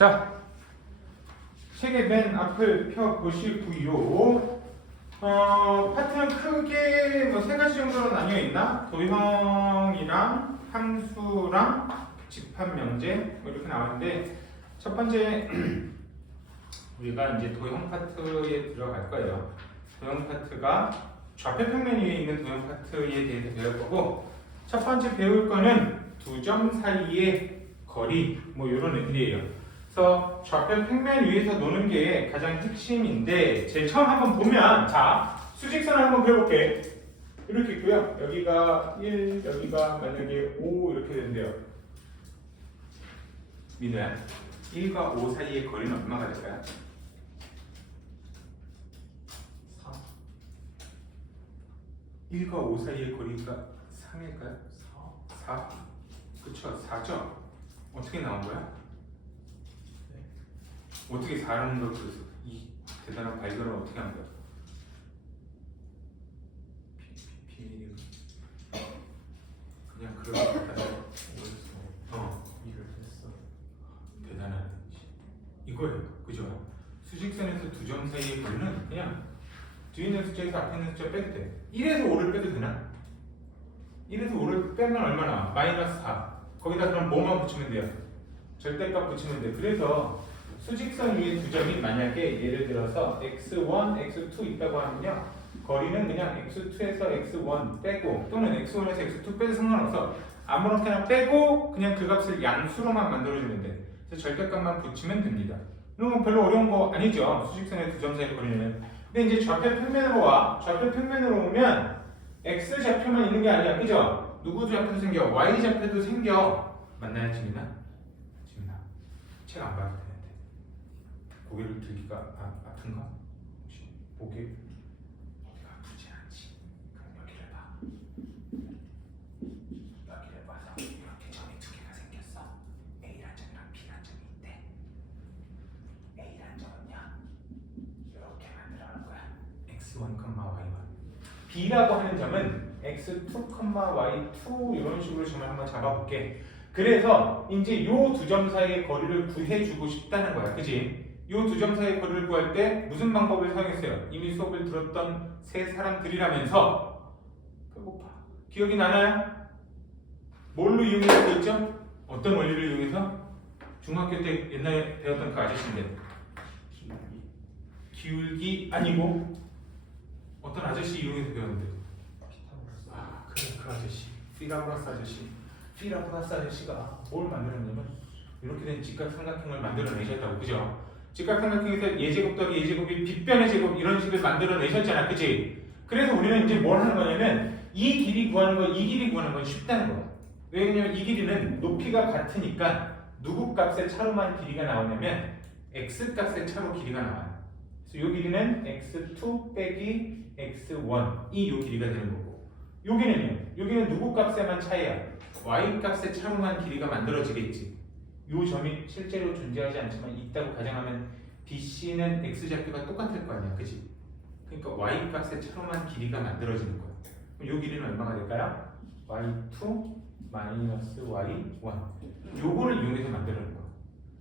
자, 책의 맨 앞을 펴보시고요. 파트는 크게 뭐 세 가지 정도로 나뉘어 있나? 도형이랑 함수랑 집합명제 뭐 이렇게 나왔는데 첫 번째 우리가 이제 도형 파트에 들어갈 거예요. 도형 파트가 좌표 평면 위에 있는 도형 파트에 대해서 배울 거고 첫 번째 배울 거는 두 점 사이의 거리 뭐 이런 애들이에요. 그래서 좌표 평면 위에서 노는 게 가장 핵심인데 제일 처음 한번 보면 자 수직선을 한번 그려볼게. 이렇게 있고요. 여기가 1, 여기가 만약에 5 이렇게 된대요. 민우야 1과 5 사이의 거리는 얼마가 될까요? 4. 1과 5 사이의 거리가 3일까요? 4. 4? 그쵸 4죠? 어떻게 나온 거야? 네. 어떻게 4라는 걸 그래서 이 대단한 발견을 어떻게 한 거야? 비밀이 그냥 그렇게 갖다 일을 했어. 대단한 이거예요 그죠? 수직선에서 두 점 사이의 거리는 그냥 뒤에 있는 숫자에서 앞에 있는 숫자 빼도 돼. 1에서 5를 빼도 되나? 1에서 5를 빼면 얼마나? 마이너스 4 거기다 그럼 뭐만 붙이면 돼요? 절대값 붙이면 돼. 그래서 수직선 위에 두 점이 만약에 예를 들어서 x1, x2 있다고 하면요 거리는 그냥 x2에서 x1 빼고 또는 x1에서 x2 빼도 상관없어. 아무렇게나 빼고 그냥 그 값을 양수로만 만들어주면 돼. 그래서 절대값만 붙이면 됩니다. 그럼 별로 어려운 거 아니죠. 수직선의 두 점 사이 거리는. 근데 이제 좌표 평면으로 와. 좌표 평면으로 오면 x 좌표만 있는 게 아니야. 그죠? 누구 좌표도 생겨. y 좌표도 생겨. 맞나요, 지민아? 지민아, 책 안 봐도 되는데 고개를 들기가 아픈가? 혹시 고개가 아프지 않지? 그럼 여기를 봐. 여기를 봐서 이렇게 점이 두 개가 생겼어. A란 점이랑 B란 점이 있대. A란 점은요 이렇게 만들어놓은 거야. x1, y1. B라고 하는 점은 x2, y2 이런 식으로 점을 한번 잡아볼게. 그래서 이제 요 두 점 사이의 거리를 구해주고 싶다는 거야. 그지? 요 두 점 사이의 거리를 구할 때 무슨 방법을 사용했어요? 이미 수업을 들었던 세 사람들이라면서 배고파. 기억이 나나요? 뭘로 이용해서 있죠? 어떤 원리를 이용해서? 중학교 때 옛날에 배웠던 그 아저씨인데 기울기 아니고 어떤 아저씨 이용해서 배웠는데 피타고라스. 그래 그 아저씨 피라고라스 아저씨. 피라고라스 아저씨가 뭘 만들었냐면 이렇게 된 직각삼각형을 만들어내셨다고. 그죠? 직각삼각형에서 예제곱 더하기 예제곱이 빗변의 제곱 이런 식을 만들어내셨잖아. 그치? 그래서 우리는 이제 뭘 하는 거냐면 이 길이 구하는 거, 이 길이 구하는 건 쉽다는 거야. 왜냐면 이 길이는 높이가 같으니까 누구 값의 차로만 길이가 나오냐면 x 값의 차로 길이가 나와요. 그래서 이 길이는 x2 빼기 x1이 이 길이가 되는 거고 여기는 누구 값에만 차이야. y 값의 차로만 길이가 만들어지겠지. 이 점이 실제로 존재하지 않지만 있다고 가정하면 BC는 x좌표가 똑같을 거 아니야. 그치? 그러니까 y 값의 차로만 길이가 만들어지는 거야. 그럼 이 길이는 얼마가 될까요? y2 마이너스 y1 요거를 이용해서 만들어낸 거야.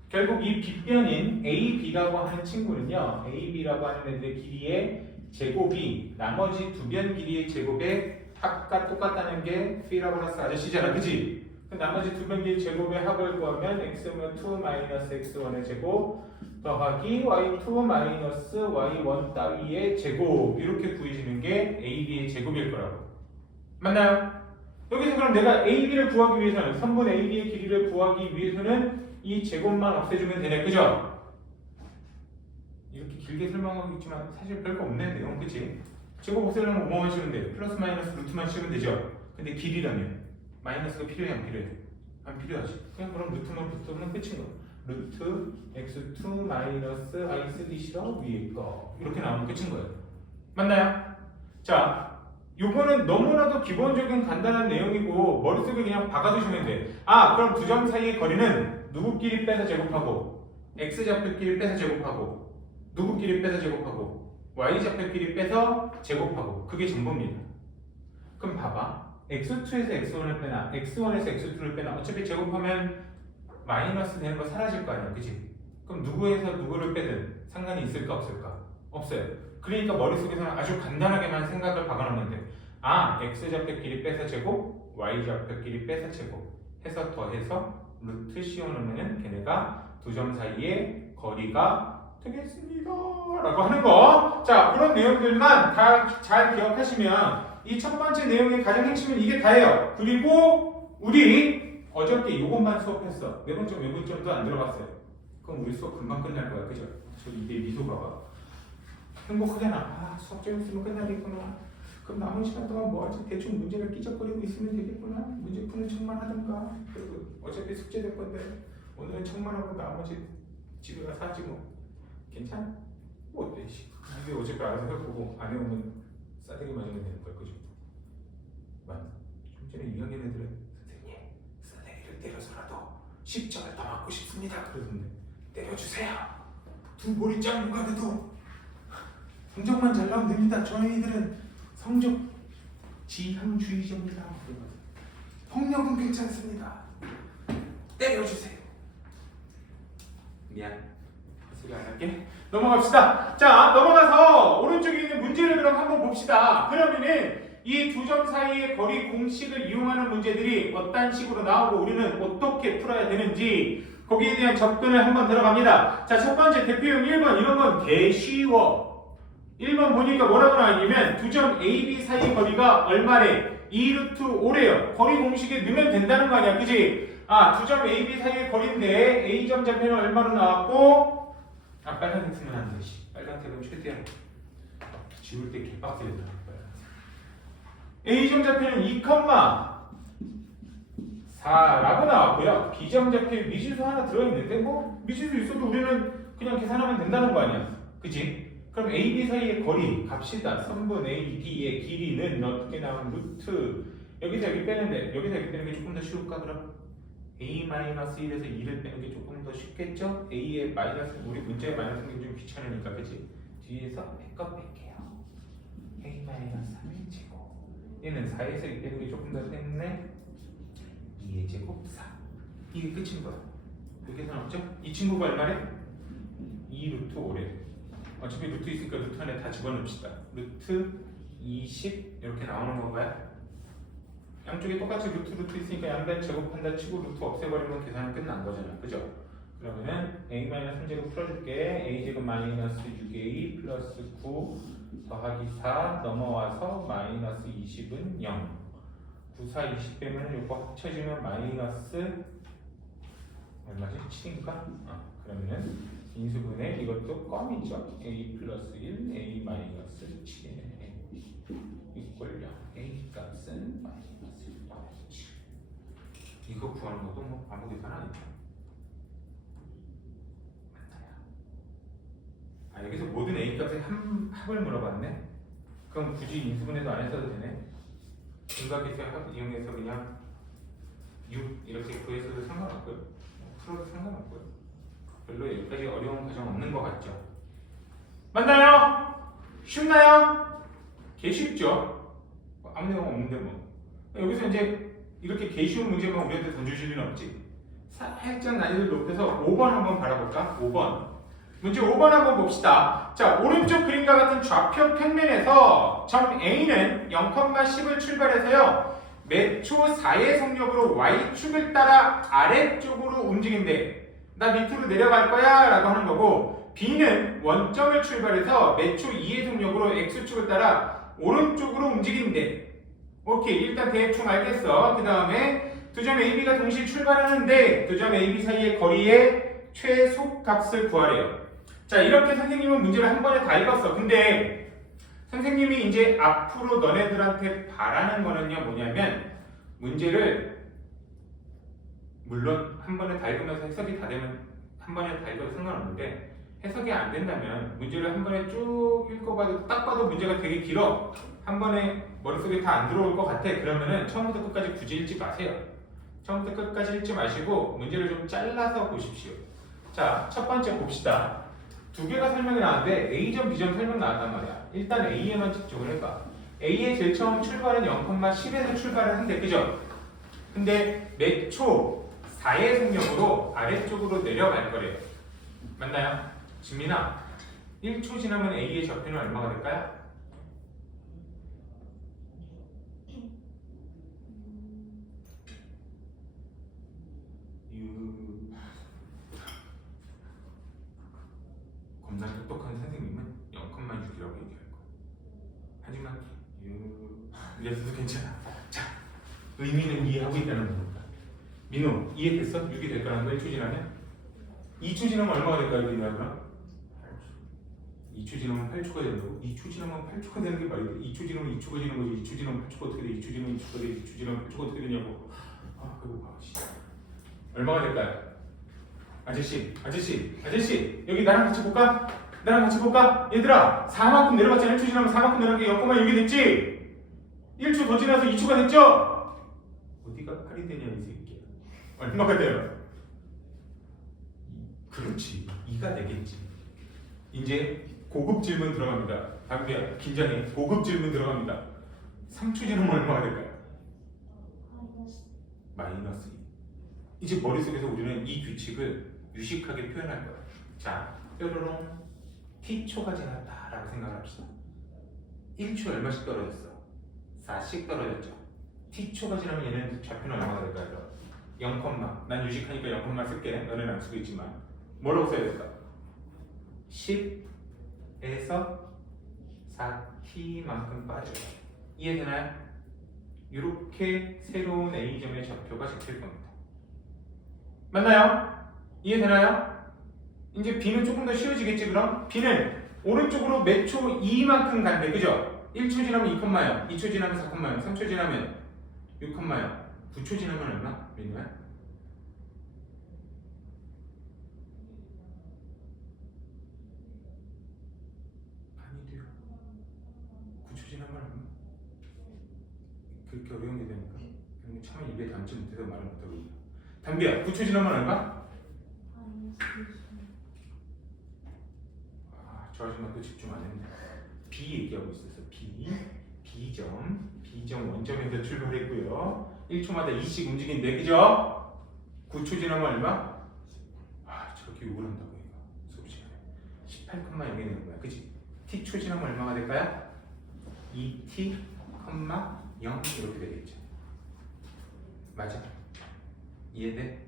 결국 이 빗변인 AB라고 하는 친구는요 AB라고 하는 애들의 길이의 제곱이 나머지 두 변 길이의 제곱의 합과 똑같다는 게 피라고라스 아저씨잖아. 그치? 나머지 두 변 길이 제곱의 합을 구하면 x는 2 마이너스 x1의 제곱 더하기 y2 마이너스 y1 따위의 제곱 이렇게 구해지는 게 AB의 제곱일 거라고. 맞나요? 여기서 그럼 내가 AB를 구하기 위해서는 선분 AB의 길이를 구하기 위해서는 이 제곱만 없애주면 되네. 그죠? 이렇게 길게 설명하고 있지만 사실 별거 없네 내용. 그치? 제곱 없애려면 뭐만 씌우면 돼? 플러스 마이너스 루트만 씌우면 되죠? 근데 길이라면 마이너스가 필요해 안 필요해? 안 필요하지. 그냥 그럼 루트만 붙으면 끝인 거야. 루트 x2 마이너스 i 쓰기 싫어 위에 거 이렇게 나오면 끝인 거예요. 맞나요? 자, 요거는 너무나도 기본적인 간단한 내용이고 머릿속에 그냥 박아두시면 돼. 그럼 두 점 사이의 거리는 누구끼리 빼서 제곱하고 x좌표끼리 빼서 제곱하고 누구끼리 빼서 제곱하고 y좌표끼리 빼서 제곱하고 그게 전부입니다. 그럼 봐봐. x2에서 x1을 빼나 x1에서 x2를 빼나 어차피 제곱하면 마이너스 되는 거 사라질 거 아니야. 그치? 그럼 누구에서 누구를 빼든 상관이 있을까 없을까? 없어요. 그러니까 머릿속에서는 아주 간단하게만 생각을 박아놓으면 돼. 아, x좌표끼리 빼서 제곱, y좌표끼리 빼서 제곱 해서 더해서 루트 씌워놓으면 걔네가 두 점 사이의 거리가 되겠습니다 라고 하는 거. 자, 그런 내용들만 다 잘 기억하시면 이 첫 번째 내용의 가장 핵심은 이게 다예요. 그리고 우리 어저께 이것만 수업했어. 네 번째 외분점도 안 들어갔어요. 그럼 우리 수업 금방 끝날 거야. 그죠? 저 이게 미소 봐봐. 행복하잖아. 아, 수업 좀 있으면 끝나겠구나. 그럼 남은 시간 동안 뭐 하지? 대충 문제를 끼적거리고 있으면 되겠구나. 문제 푸는 척만 하든가. 그리고 어차피 숙제 될 건데 오늘은 척만 하고 나머지 집에 가서 하지 뭐. 괜찮아? 뭐 어때? 이게 어차피 알아서 해보고 안 해오면 싸대기 맞으면 되는 거야. 그죠? 맞아. 좀 전에 2학년 애들은 선생님 싸대기를 때려서라도 10점을 더 맞고 싶습니다. 그러던데 때려주세요. 두 볼이 짱 누가 돼도 성적만 잘 나오면 됩니다. 저희들은 성적 지향주의자입니다. 폭력은 괜찮습니다. 때려주세요. 미안. 소리 안 할게. 넘어갑시다. 자, 넘어가서 오른쪽에 있는 문제를 그럼 한번 봅시다. 그러면은 이 두 점 사이의 거리 공식을 이용하는 문제들이 어떤 식으로 나오고 우리는 어떻게 풀어야 되는지 거기에 대한 접근을 한번 들어갑니다. 자, 첫 번째 대표용 1번 이런 건 개 쉬워. 1번 보니까 뭐라고 나와있냐면 두 점 A, B 사이의 거리가 얼마래? 2루트 5래요. 거리 공식에 넣으면 된다는 거 아니야, 그지? 아, 두 점 A, B 사이의 거리인데 A점 좌표는 얼마로 나왔고? 아, 빨간색 쓰면 안 돼. 빨간색은 최대한 지울 때 개빡세게 들어갈 거야. A점 좌표는 2,4라고 나왔고요. B점 좌표에 미지수 하나 들어있는데 뭐 미지수 있어도 우리는 그냥 계산하면 된다는 거 아니야, 그지? 그럼 A, B 사이의 거리 값이다. 선분 A, B의 길이는 어떻게 나오면 루트 여기서 여기 빼는데 여기서 여기 빼는 게 조금 더 쉬울까 그럼? A-1에서 2를 빼는 게 조금 더 쉽겠죠? A의 마이너스 우리 문제의 마이너스는 좀 귀찮으니까 그치? 뒤에서 빼고 뺄게요. A-3의 제곱 얘는 4에서 2 빼는 게 조금 더 셌네. 2의 제곱 4 이게 끝인 거야. 그 계산 없죠? 이 친구가 얼마래? 2 루트 5래. 어차피 루트 있으니까 루트 안에 다 집어넣읍시다. 루트 20 이렇게 나오는 건가요? 양쪽에 똑같이 루트 있으니까 양변 제곱한다 치고 루트 없애버리면 계산은 끝난 거잖아. 그죠? 그러면은 A-3제곱 풀어줄게. A제곱 마이너스 6A 플러스 9 더하기 4 넘어와서 마이너스 20은 0 9, 4, 20 빼면 요거 합쳐지면 마이너스 얼마지? 7인가? 그러면은 인수분해 이것도 껌이죠. A 플러스 1 A 마이너스 7 이꼴 0 A 값은 이거 구하는 것도 뭐 아무 계산 아니죠. 맞나요? 아, 여기서 모든 A 값의 합을 물어봤네. 그럼 굳이 인수분해도 안 했어도 되네. 분각에서 합 이용해서 그냥 6 이렇게 구했어도 상관없고요. 풀어도 상관없고요. 별로 여기까지 어려운 과정 없는 것 같죠. 맞나요? 쉽나요? 개 쉽죠. 아무 내용 없는데 뭐. 여기서 이제 이렇게 개 쉬운 문제만 우리한테 던져줄 리는 없지. 살짝 난이도를 높여서 5번 한번 바라볼까? 5번. 문제 5번 한번 봅시다. 자, 오른쪽 그림과 같은 좌표 평면에서 점 A는 0,10을 출발해서요. 매초 4의 속력으로 Y축을 따라 아래쪽으로 움직인대. 나 밑으로 내려갈 거야 라고 하는 거고, B는 원점을 출발해서 매초 2의 속력으로 X축을 따라 오른쪽으로 움직인대. 오케이, 일단 대충 알겠어. 그 다음에 두 점 AB가 동시에 출발하는데 두 점 AB 사이의 거리의 최소 값을 구하래요. 자, 이렇게 선생님은 문제를 한 번에 다 읽었어. 근데 선생님이 이제 앞으로 너네들한테 바라는 거는요 뭐냐면, 문제를 물론 한 번에 다 읽으면서 해석이 다 되면 한 번에 다 읽어도 상관없는데, 해석이 안 된다면 문제를 한 번에 쭉 읽어봐도 딱 봐도 문제가 되게 길어. 한 번에 머릿속에 다 안 들어올 것 같아. 그러면은 처음부터 끝까지 굳이 읽지 마세요. 처음부터 끝까지 읽지 마시고 문제를 좀 잘라서 보십시오. 자, 첫 번째 봅시다. 두 개가 설명이 나왔는데 A점, B점 설명 나왔단 말이야. 일단 A에만 집중을 해봐. A의 제일 처음 출발은 0,10에서 출발을 한대. 그죠? 근데 매초 4의 속력으로 아래쪽으로 내려갈 거래요. 맞나요? 진민아 1초 지나면 A의 좌표는 얼마가 될까요? 겁나 똑똑한 선생님은 0,6이라고 얘기할 거야. 하지만 이래서도 괜찮아. 자, 의미는 이해하고 있다는 겁니다. 민호 이해됐어? 6이 될 거라는 거 1초 지나면? 2초 지나면 얼마가 될까요? 민호야? 2초 지나면 8초가 된다고? 2초 지나면 8초가 되는 게 말이 돼? 2초 지나면 2초가 되는 거지. 2초 지나면 8초가 어떻게 돼? 2초 지나면 2초가 돼. 2초 지나면 8초가 어떻게 되냐고. 아, 배고파. 얼마가 될까요? 아저씨 여기 나랑 같이 볼까? 얘들아 4만큼 내려갔잖아. 1초 지나면 4만큼 내려간 게 0,6이 됐지? 1초 더 지나서 2초가 됐죠? 어디가 8이 되냐 이 새끼야. 얼마가 돼요? 그렇지 2가 되겠지. 이제 고급 질문 들어갑니다. 담비야 긴장해. 고급 질문 들어갑니다. 3초 지나면 얼마가 될까요? 마이너스 2. 이제 머릿속에서 우리는 이 규칙을 유식하게 표현할 거야. 자, 뾰로롱 t초가 지났다라고 생각합시다. 1초 얼마씩 떨어졌어? 4씩 떨어졌죠. t초가 지나면 얘는 좌표는 얼마가 될까요? 0, 난 유식하니까 0, 쓸게. 너네는 안 쓰고 있지만 뭐라고 써야 될까? 10에서 4t만큼 빠져요. 이해되나요? 이렇게 새로운 A점의 좌표가 잡힐 겁니다. 맞나요? 이해되나요? 이제 B는 조금 더 쉬워지겠지 그럼? B는 오른쪽으로 몇 초 2만큼 간대 그죠? 1초 지나면 2,0, 2초 지나면 4,0, 3초 지나면 6,0, 9초 지나면 얼마? 민우야? 아니 돼요. 9초 지나면 얼마? 그렇게 어려운 게 되니까 그럼 처음에 입에 담지 못해서 말을 못하고 있어. 담비야 9초 지나면 얼마? 저 아줌마 또 집중 안 했네. B 얘기하고 있었어. B점 원점에서 출발했고요. 1초마다 2씩 움직인대 그죠? 9초 지나면 얼마? 저렇게 욕을 한다고 이거 수업 시간에 18,0이 되는 거야 그치? T초 지나면 얼마가 될까요? 2t, 0 이렇게 되겠죠. 맞아? 이해돼?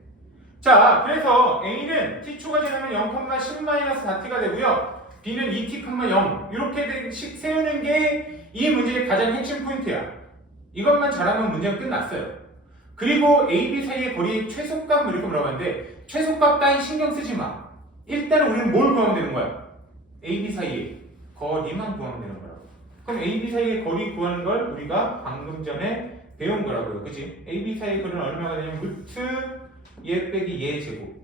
자, 그래서 A는 t초가 지나면 0,10-4t가 되고요. B는 2t, 0 이렇게 세우는 게 이 문제의 가장 핵심 포인트야. 이것만 잘하면 문제는 끝났어요. 그리고 A, B 사이의 거리의 최소값 이렇게 물어봤는데 최소값 따위 신경 쓰지 마. 일단은 우리는 뭘 구하면 되는 거야? A, B 사이의 거리만 구하면 되는 거라고. 그럼 A, B 사이의 거리 구하는 걸 우리가 방금 전에 배운 거라고요. 그치? A, B 사이의 거리는 얼마가 되냐면 루트 얘 빼기 얘 제곱.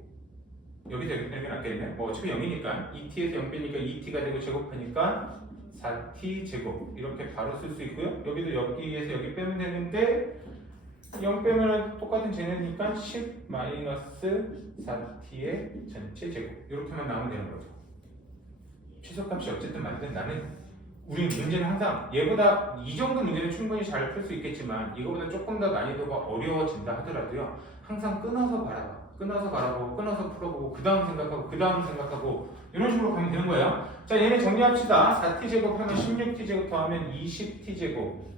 여기서 이렇게 낫겠네. 뭐 어차피 0이니까 2t에서 0 빼니까 2t가 되고 제곱하니까 4t 제곱 이렇게 바로 쓸 수 있고요. 여기도 여기에서 여기 빼면 되는데 0 빼면 똑같은 쟤네니까 10-4t의 전체 제곱 이렇게만 나오면 되는 거죠. 최소값이 어쨌든 말든 나는 우리 문제는 항상 얘보다 이 정도 문제는 충분히 잘 풀 수 있겠지만 이거보다 조금 더 난이도가 어려워진다 하더라도요. 항상 끊어서 바라보고 끊어서 풀어보고 그 다음 생각하고 이런 식으로 가면 되는 거예요. 자 얘네 정리합시다. 4t 제곱하면 16t 제곱 더하면 20t 제곱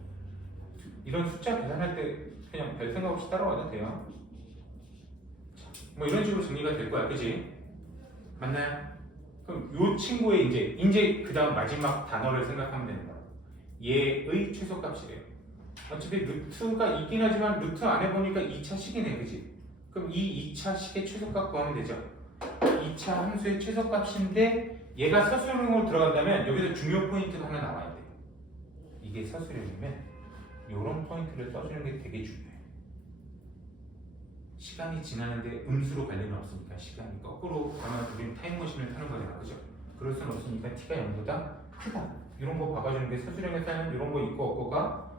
이런 숫자 계산할 때 그냥 별 생각 없이 따라와도 돼요. 뭐 이런 식으로 정리가 될 거야. 그치? 맞나요? 그럼 요 친구의 이제 그 다음 마지막 단어를 생각하면 되는 거야. 얘의 최소값이래요. 어차피 루트가 있긴 하지만 루트 안 해보니까 2차 식이네. 그치? 그럼 이 2차 식의 최소값 구하면 되죠. 2차 함수의 최소값인데 얘가 서술형으로 들어간다면 여기서 중요 포인트가 하나 나와야 돼. 이게 서술형이면 이런 포인트를 써주는 게 되게 중요해. 시간이 지나는데 음수로 관련은 없으니까 시간이 거꾸로 가면 우리는 타임머신을 타는 거잖아. 그죠? 그럴 수는 없으니까 t가 0보다 크다. 이런 거 봐가주는 게 서술형에서는 이런 거 있고 없고가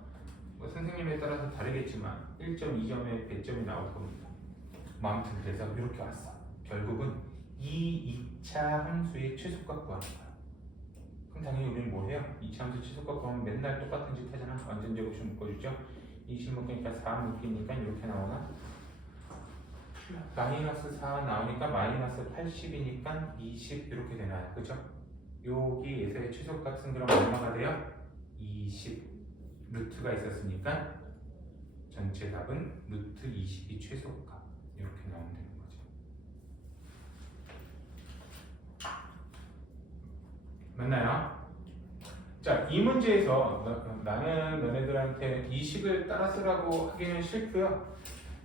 뭐 선생님에 따라서 다르겠지만 1점, 2점에 배점이 나올 겁니다. 아무튼 그래서 이렇게 왔어. 결국은 이 2차 함수의 최소값 구하는 거야. 그럼 당연히 우리는 뭐 해요? 2차 함수 최소값 구하면 맨날 똑같은 짓 하잖아. 완전 제곱식 묶어주죠. 20 묶으니까 4 묶이니까 이렇게 나오나? 마이너스 4 나오니까 마이너스 80이니까 20 이렇게 되나요? 그죠? 여기에서의 최소값은 그럼 얼마가 돼요? 20 루트가 있었으니까 전체 답은 루트 20이 최소값 이렇게 나오면 되는 거죠. 맞나요? 자, 이 문제에서 나는 너네들한테 20을 따라 쓰라고 하기는 싫고요.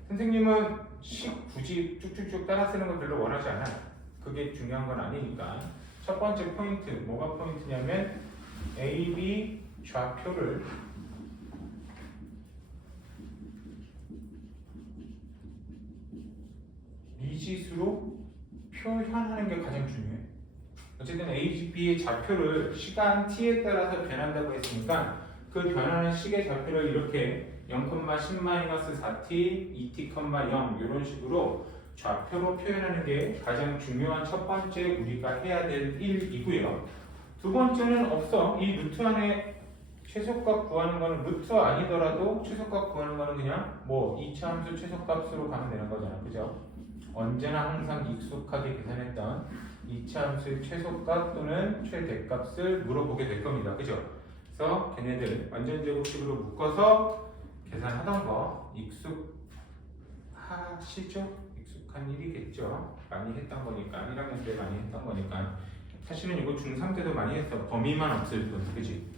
선생님은 10 굳이 쭉쭉쭉 따라 쓰는 거 별로 원하지 않아요. 그게 중요한 건 아니니까. 첫 번째 포인트, 뭐가 포인트냐면 A, B 좌표를 미지수로 표현하는 게 가장 중요해요. 어쨌든 A, B의 좌표를 시간 t에 따라서 변한다고 했으니까 그 변하는 식의 좌표를 이렇게 0,10-4t, 2t,0 이런 식으로 좌표로 표현하는 게 가장 중요한 첫 번째 우리가 해야 될 일이고요. 두 번째는 없어. 이 루트 안에 최소값 구하는 거는 루트 아니더라도 최소값 구하는 거는 그냥 뭐 2차 함수 최소값으로 가면 되는 거잖아. 그죠? 언제나 항상 익숙하게 계산했던 2차 함수의 최소값 또는 최대값을 물어보게 될 겁니다. 그죠? 그래서 걔네들 완전 제곱식으로 묶어서 계산하던 거 익숙하시죠? 익숙한 일이겠죠? 많이 했던 거니까 1학년 때 많이 했던 거니까 사실은 이거 중3 때도 많이 했어. 범위만 없을 뿐. 그지?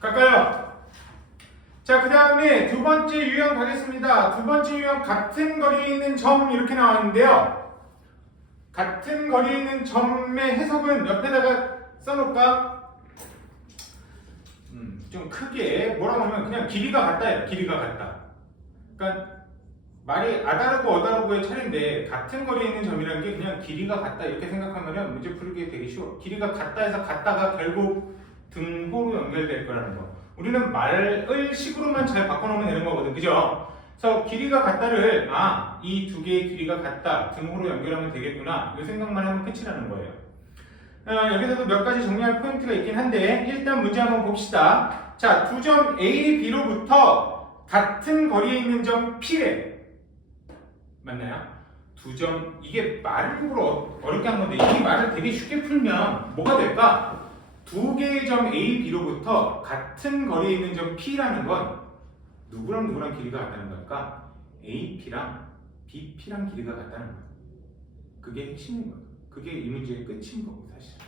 갈까요? 자, 그 다음에 두 번째 유형 가겠습니다. 두 번째 유형 같은 거리에 있는 점 이렇게 나왔는데요. 같은 거리에 있는 점의 해석은 옆에다가 써놓을까? 좀 크게 뭐라고 하면 그냥 길이가 같다예요. 길이가 같다. 그러니까 말이 아다르고 어다르고의 차례인데 같은 거리에 있는 점이라는 게 그냥 길이가 같다 이렇게 생각하면 문제 풀기 되게 쉬워. 길이가 같다 해서 같다가 결국 등호로 연결될 거라는 거. 우리는 말을 식으로만 잘 바꿔놓으면 되는 거거든. 그죠? 그래서 길이가 같다를 이 두 개의 길이가 같다. 등호로 연결하면 되겠구나. 이 생각만 하면 끝이라는 거예요. 여기서도 몇 가지 정리할 포인트가 있긴 한데 일단 문제 한번 봅시다. 자, 두 점 A, B로부터 같은 거리에 있는 점 P래. 맞나요? 두 점, 이게 말을 일부러 어렵게 한 건데 이 말을 되게 쉽게 풀면 뭐가 될까? 두 개의 점 A, B로부터 같은 거리에 있는 점 P라는 건 누구랑 누구랑 길이가 같다는 걸까? AP랑 BP랑 길이가 같다는 거야. 그게 핵심인 거야. 그게 이 문제의 끝인 거고 사실.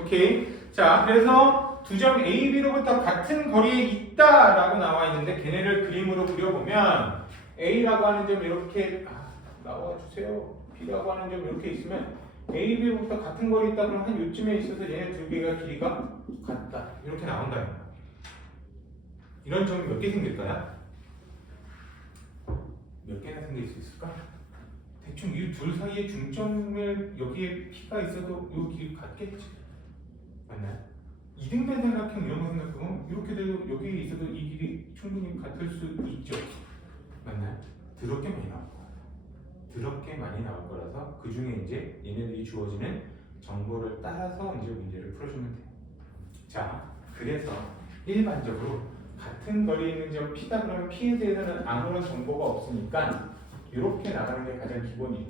오케이. 자, 그래서 두 점 A, B로부터 같은 거리에 있다라고 나와 있는데 걔네를 그림으로 그려보면 A라고 하는 점 이렇게 나와주세요. B라고 하는 점 이렇게 있으면 A, B부터 같은 거리 있다 그러면 한 요쯤에 있어서 얘네 두 개가 길이가 같다. 이렇게 나온다는 거야. 이런 점이 몇 개 생길까요? 몇 개나 생길 수 있을까? 대충 이 둘 사이의 중점을 여기에 P가 있어도 이 길이 같겠지. 맞나요? 이등변 삼각형 이런 거 생각하면 이렇게 돼도 여기에 있어도 이 길이 충분히 같을 수 있죠. 맞나요? 더럽게 많이 나올 거야. 더럽게 많이 나올 거라서 그 중에 이제 얘네들이 주어지는 정보를 따라서 이제 문제를 풀어주면 돼요. 자, 그래서 일반적으로 같은 거리에 있는 점 P다 그러면 P에 대해서는 아무런 정보가 없으니까 이렇게 나가는 게 가장 기본이에요.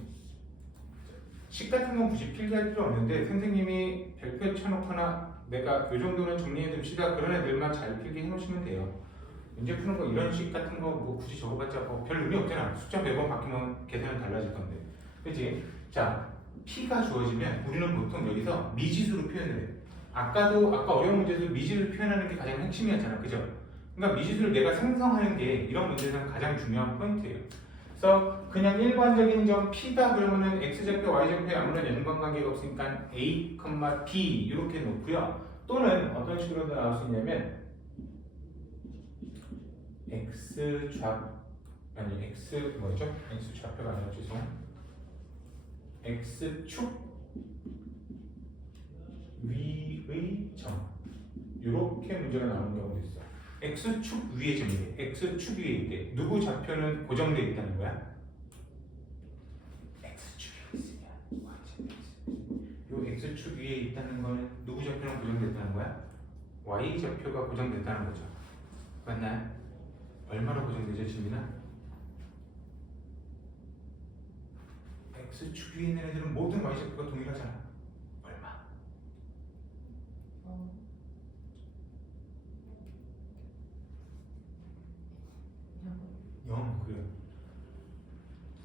식 같은 건 굳이 필기할 필요 없는데 선생님이 별표 쳐놓거나 내가 이 정도는 정리해 둡시다 그런 애들만 잘 필기해 놓으시면 돼요. 문제 푸는 거 이런 식 같은 거 뭐 굳이 적어봤자 별 의미 없잖아. 숫자 매번 바뀌면 계산은 달라질 건데. 그치? 자, P가 주어지면 우리는 보통 여기서 미지수로 표현을 해. 아까 어려운 문제에서 미지수로 표현하는 게 가장 핵심이었잖아. 그죠? 그러니까 미지수를 내가 생성하는 게 이런 문제에서는 가장 중요한 포인트예요. 그래서 그냥 일반적인 점 P다 그러면은 X좌표, Y좌표에 아무런 연관관계가 없으니까 A, B 이렇게 놓고요. 또는 어떤 식으로도 나올 수 있냐면 X 뭐죠? X좌표가 아니라 죄송. X축 위의 점 이렇게 문제가 나오는 경우도 있어. X축 위의 점이래. X축 위에 있대. 누구 좌표는 고정되어 있다는 거야? X축이 있으면 Y좌표 있으면 요 X축 위에 있다는 거는 누구 좌표는 고정됐다는 거야? Y좌표가 고정됐다는 거죠. 맞나요? 얼마로 고정되죠, 지민아? X축 위에 있는 애들은 모든 Y좌표가 동일하잖아. 얼마? 0. 그래.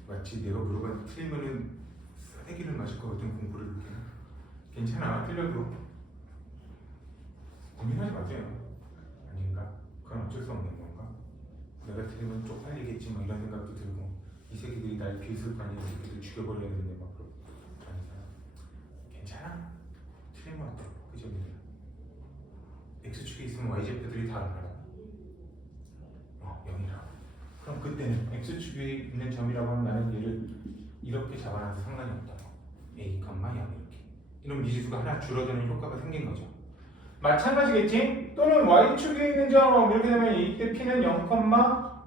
마치 내가 물어봤는데 틀리면은 쓰레기를 마실 것 같은 공부를 이렇게. 괜찮아. 틀려도 고민하지 마세요. 아닌가? 그건 어쩔 수 없는 건가? 내가 틀리면 쪽팔리겠지 뭐 이런 생각도 들고 이 새끼들이 날 비웃을 거 아니야. 이 새끼들 죽여버려야 되는데 막 그러고 아니잖아. 괜찮아. 틀리면 어때? 그죠? X축에 있으면 Y좌표들이 다 얼마나? 0이라고. 그럼 그때는 X축 위에 있는 점이라고 하면 나는 얘를 이렇게 잡아놔도 상관이 없다고. A, 0 이렇게. 이런 미지수가 하나 줄어드는 효과가 생긴 거죠. 마찬가지겠지? 또는 Y축 위에 있는 점 이렇게 되면 이때 P는 0,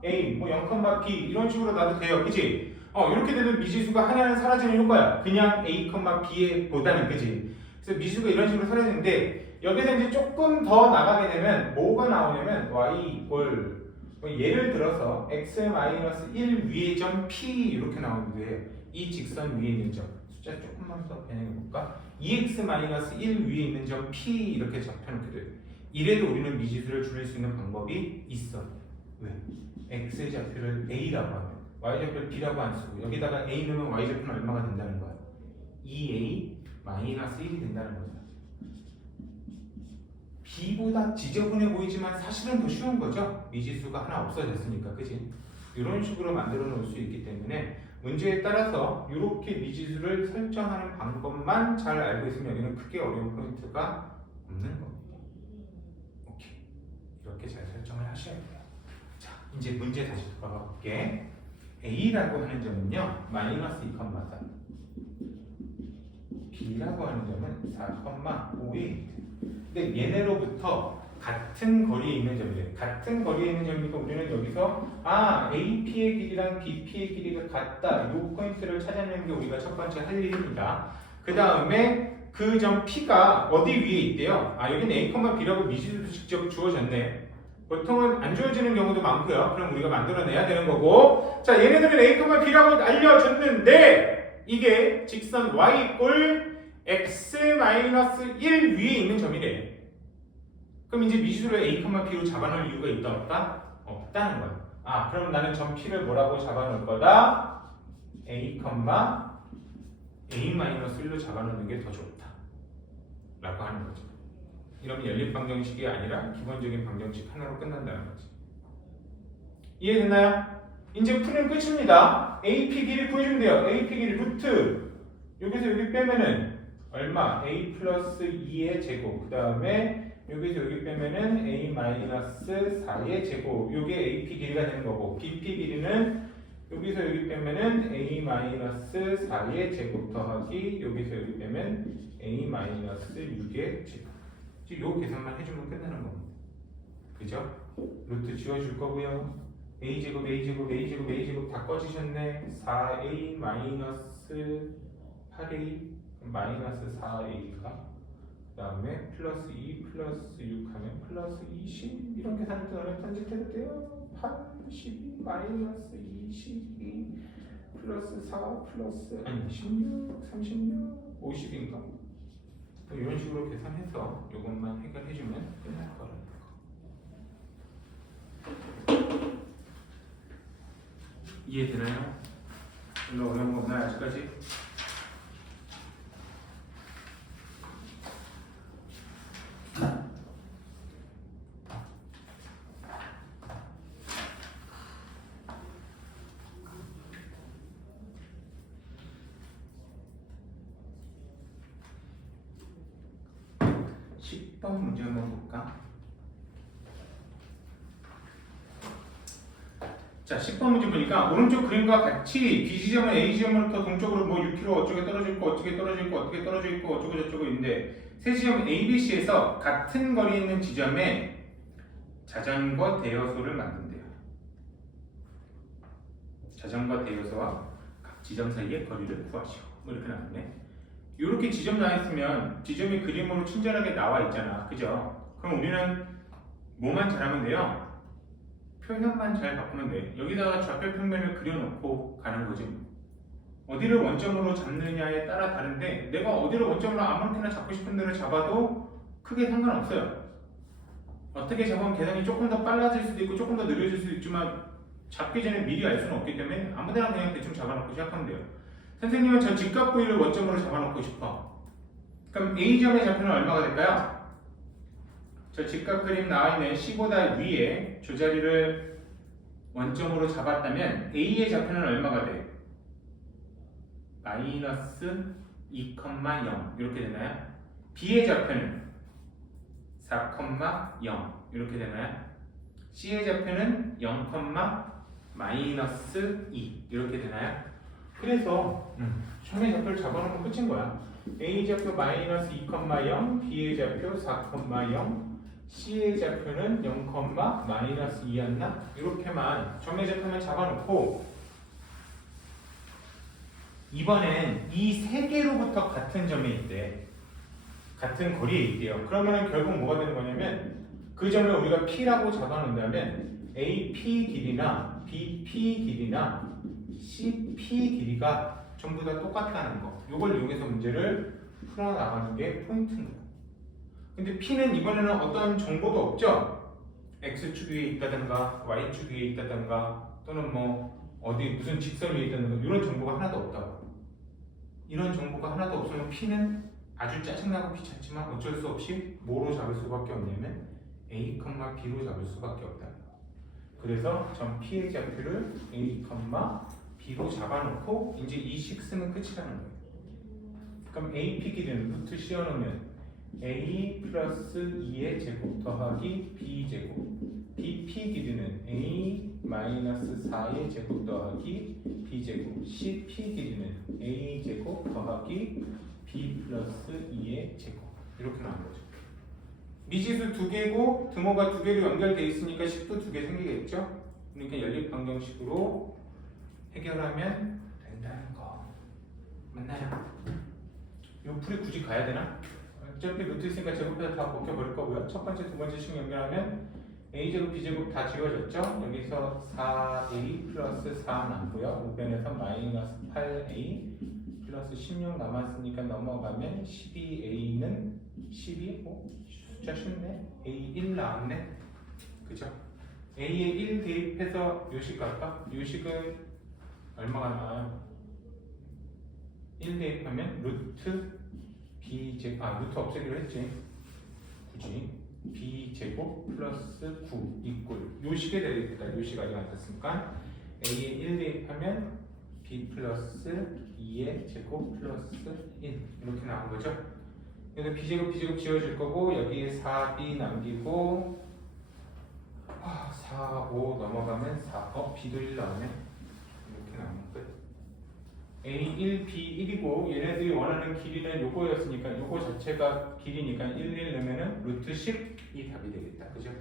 A, 뭐 0, B 이런 식으로 놔도 돼요. 그치? 이렇게 되면 미지수가 하나는 사라지는 효과야. 그냥 A, B에 보다는 그치? 그래서 미지수가 이런 식으로 사라지는데 여기서 이제 조금 더 나가게 되면 뭐가 나오냐면 Y 이꼴 예를 들어서 x-1 위의 점 P 이렇게 나오는데 이 직선 위에 있는 점 숫자 조금만 더 변형해볼까? 2x-1 위에 있는 점 P 이렇게 잡혀놓게 돼요. 이래도 우리는 미지수를 줄일 수 있는 방법이 있어. 왜? x좌표를 A라고 하면 y좌표를 B라고 안 쓰고 여기다가 A 넣으면 y좌표는 얼마가 된다는 거야? 2a-1이 된다는 거죠. B보다 지저분해 보이지만 사실은 더 쉬운 거죠. 미지수가 하나 없어졌으니까, 그지? 이런 식으로 만들어 놓을 수 있기 때문에 문제에 따라서 이렇게 미지수를 설정하는 방법만 잘 알고 있으면 여기는 크게 어려운 포인트가 없는 겁니다. 오케이. 이렇게 잘 설정을 하셔야 돼요. 자, 이제 문제 다시 돌아가 볼게. A라고 하는 점은요, 마이너스 2,4. B라고 하는 점은 4,5에 근데 얘네로부터 같은 거리에 있는 점이래. 같은 거리에 있는 점이니까 우리는 여기서 AP의 길이랑 BP의 길이가 같다. 이 포인트를 찾아내는 게 우리가 첫 번째 할 일입니다. 그 다음에 그 점 P가 어디 위에 있대요? 여기는 A, B라고 미지수도 직접 주어졌네. 보통은 안 주어지는 경우도 많고요. 그럼 우리가 만들어내야 되는 거고. 자, 얘네들은 A, B라고 알려줬는데 이게 직선 Y 이꼴 x-1 위에 있는 점이래. 그럼 이제 미지수를 A, B로 잡아놓을 이유가 있다 없다? 없다는 거야. 그럼 나는 점 P를 뭐라고 잡아놓을 거다? A, A-1로 잡아놓는 게 더 좋다 라고 하는 거죠. 이러면 연립 방정식이 아니라 기본적인 방정식 하나로 끝난다는 거지. 이해됐나요? 이제 풀은 끝입니다. AP 길이 구해주면 돼요. AP 길이 루트 여기서 여기 빼면은 얼마? A 플러스 2의 제곱. 그 다음에 여기서 여기 빼면은 A 마이너스 4의 제곱. 요게 AP 길이가 되는 거고, BP 길이는 여기서 여기 빼면은 A 마이너스 4의 제곱 더하기 여기서 여기 빼면 A 마이너스 6의 제곱. 지금 요 계산만 해주면 끝나는 겁니다. 그죠? 루트 지워줄 거고요. A 제곱, A 제곱, A 제곱, A 제곱 다 꺼지셨네. 4A 마이너스 8A 마이너스 4a가 그 다음에 플러스 2 플러스 6 하면 플러스 20 이런 계산을 던질 때요. 82 마이너스 22 플러스 4 플러스 16 36 50인가 이런 식으로 계산해서 이것만 해결해주면 끝날 거라는 거. 이해되나요? 별로 어려운 거 없나요 아직까지? 10번 문제 한번 볼까? 자, 10번 문제 보니까 오른쪽 그림과 같이 B지점은 A지점으로부터 동쪽으로 뭐 6km 어쩌게 떨어져 있고 어떻게 떨어져 있고 어떻게 떨어져 있고 어쩌고 저쩌고 있는데 세 지점 A, B, C에서 같은 거리에 있는 지점에 자전거 대여소를 만든대요. 자전거 대여소와 각 지점 사이의 거리를 구하시오. 뭐 이렇게 나왔네. 이렇게 지점 나와 있으면 지점이 그림으로 친절하게 나와 있잖아. 그죠? 그럼 우리는 뭐만 잘하면 돼요? 표현만 잘 바꾸면 돼. 여기다가 좌표 평면을 그려놓고 가는 거지. 어디를 원점으로 잡느냐에 따라 다른데 내가 어디를 원점으로 아무렇게나 잡고 싶은 대로 잡아도 크게 상관없어요. 어떻게 잡으면 계산이 조금 더 빨라질 수도 있고 조금 더 느려질 수도 있지만 잡기 전에 미리 알 수는 없기 때문에 아무데나 그냥 대충 잡아놓고 시작하면 돼요. 선생님은 저 직각 부위를 원점으로 잡아놓고 싶어. 그럼 A점의 좌표는 얼마가 될까요? 저 직각 그림 나와있는 C보다 위에 조자리를 원점으로 잡았다면 A의 좌표는 얼마가 돼? 마이너스 2,0 이렇게 되나요? B의 좌표는 4,0 이렇게 되나요? C의 좌표는 0, 마이너스 2 이렇게 되나요? 그래서 처음에 좌표를 잡아놓으면 끝인 거야. A 좌표 마이너스 2,0, B의 좌표 4,0, C의 좌표는 0, 마이너스 2였나? 이렇게만 점의 좌표만 잡아놓고 이번엔 이 세 개로부터 같은 점에 있대. 같은 거리에 있대요. 그러면 결국 뭐가 되는 거냐면 그 점을 우리가 P라고 잡아놓는다면 AP 길이나 BP 길이나 CP 길이가 전부 다 똑같다는 거. 이걸 이용해서 문제를 풀어나가는 게 포인트인 거예요. 근데 P는 이번에는 어떤 정보도 없죠? X축 위에 있다든가 Y축 위에 있다든가 또는 뭐 어디 무슨 직선 위에 있다든가 이런 정보가 하나도 없다고. 이런 정보가 하나도 없으면 P는 아주 짜증나고 귀찮지만 어쩔 수 없이 뭐로 잡을 수밖에 없냐면 A, B로 잡을 수밖에 없다. 그래서 점 P의 좌표를 A, B로 잡아놓고 이제 이 식 쓰면 끝이라는 거예요. 그럼 AP 길이는 루트 씌워놓으면 A 플러스 2의 제곱 더하기 B 제곱 BP 길이는 A 마이너스 4의 제곱 더하기 B 제곱 CP 길이는 A 제곱 더하기 B 플러스 2의 제곱 이렇게 나온 거죠. 미지수 2개고 등호가 2개로 연결되어 있으니까 식도 2개 생기겠죠? 그러니까 연립방정식으로 해결하면 된다는 거 맞나요? 이 풀이 굳이 가야 되나? 어차피 루트 있으니까 제곱해서 다 벗겨버릴 거고요. 첫 번째, 두 번째 식 연결하면 A제곱, B제곱 다 지워졌죠? 여기서 4A 플러스 4 남고요. 우변에서 마이너스 8A 플러스 16 남았으니까 넘어가면 12A는 12, 숫자 쉽네. A1 나왔네. 그죠? A에 1 대입해서 요식 갈까? 요식은 얼마가 나와요? 1 대입하면 루트 B제곱, 루트 없애기로 했지. 굳이 B제곱 플러스 9 이꼴 요식에 대입했다. 요식 아직 안 썼으니까 A에 1 대입하면 B 플러스 2의 제곱 플러스 1 이렇게 나온 거죠. 그래서 B제곱 지워질 거고 여기에 4B 남기고 4, 5 넘어가면 4, B도 1 나오네. 이렇게 나오는 끝. A1, B1이고 얘네들이 원하는 길이는 요거였으니까 요거 자체가 길이니까 1 넣으면 루트 10이 답이 되겠다. 그죠?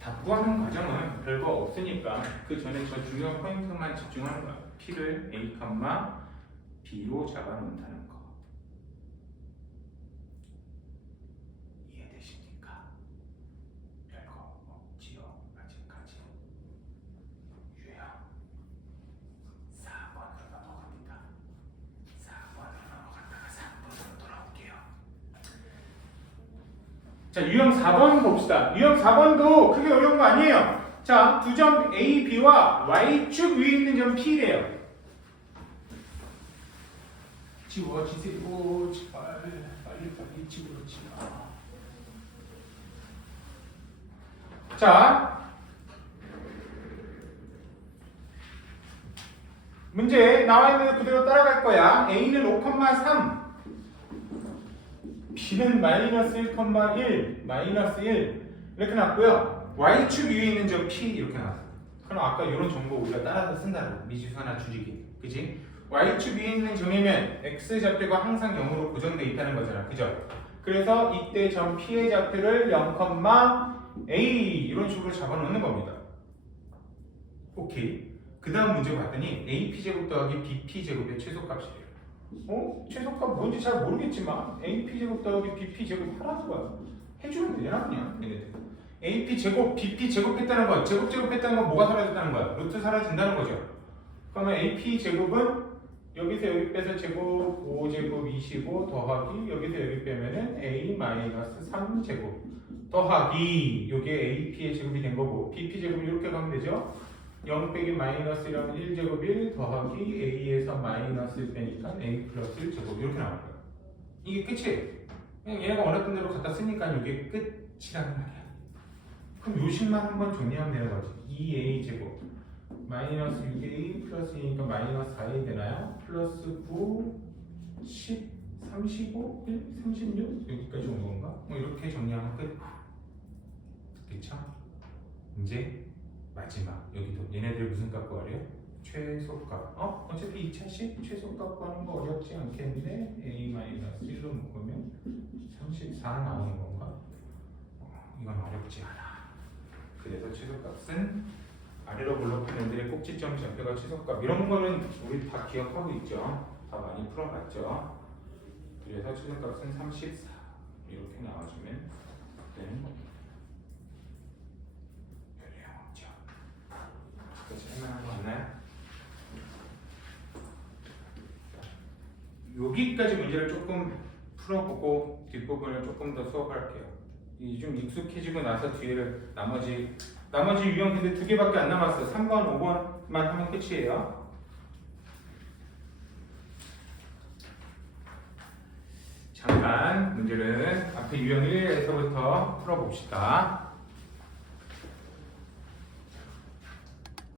답구하는 과정은 별거 없으니까 그 전에 저 중요한 포인트만 집중하는 거야. P를 A, B로 잡아놓는다는 거. 이해되십니까? 별거 없지요. 아직까지. 유형 4번으로 넘어갑니다. 4번으로 넘어갔다가 3번으로 돌아올게요. 자, 유형 4번 봅시다. 유형 4번도 크게 어려운 거 아니에요. 자, 두 점 A, B와 Y축 위에 있는 점 P래요. 지워지세요. 제발 빨리 지워지라. 자, 문제 나와 있는 거 그대로 따라갈 거야. A는 5,3 b는 마이너스 1,1 마이너스 1 이렇게 나왔고요. y축 위에 있는 저 p 이렇게 나왔어요. 그럼 아까 이런 정보 우리가 따라서 쓴다고 미지수나 줄이기 그지? y축 위에 있는 점이면 x좌표가 항상 0으로 고정돼 있다는 거잖아 그죠? 그래서 이때 점 p의 좌표를 0,a 이런 식으로 잡아놓는 겁니다. 오케이. 그 다음 문제 봤더니 ap제곱 더하기 bp제곱의 최소값이래요. 최소값 뭔지 잘 모르겠지만 ap제곱 더하기 bp제곱 하라는 거야. 해주면 되나 그냥 얘네들. ap제곱 bp제곱 했다는 건 제곱 했다는 건 뭐가 사라진다는 거야? 루트 사라진다는 거죠. 그러면 ap제곱은 여기서 여기 빼서 제곱 5제곱 25 더하기 여기서 여기 빼면은 a-3제곱 더하기 요게 ap의 제곱이 된 거고 bp제곱 이렇게 가면 되죠. 0 빼기 마이너스 1하면 1제곱 1 더하기 a에서 마이너스 1 빼니까 a 플러스 1제곱 이렇게 나올 거야. 이게 끝이에요. 그냥 얘네가 원했던 대로 갖다 쓰니까 이게 끝이라는 말이야. 그럼 요식만 한번 정리하면 되는 거지. 2a 제곱 마이너스 6a 플러스 2니까 마이너스 4a 되나요? 플러스 9 10 35 1 36 여기까지 온 건가? 이렇게 정리하면 끝. 그쵸? 이제 마지막 여기도 얘네들 무슨 값 구하래요? 최소값. 어차피 2차식 최소값 구하는 거 어렵지 않겠는데 a-1로 묶으면 34 나오는 건가? 이건 어렵지 않아. 그래서 최소값은 아래로 블록한 애들의 꼭지점 좌표가 최소값 이런 거는 우리 다 기억하고 있죠. 다 많이 풀어봤죠. 그래서 최소값은 34 이렇게 나와주면 되는 겁니다. 할만한 거 맞나요? 여기까지 문제를 조금 풀어보고 뒷부분을 조금 더 수업할게요. 이 좀 익숙해지고 나서 뒤에를 나머지 유형 근데 2개밖에 안 남았어. 3번, 5번만 하면 끝이에요. 잠깐 문제를 앞에 유형 1에서부터 풀어봅시다.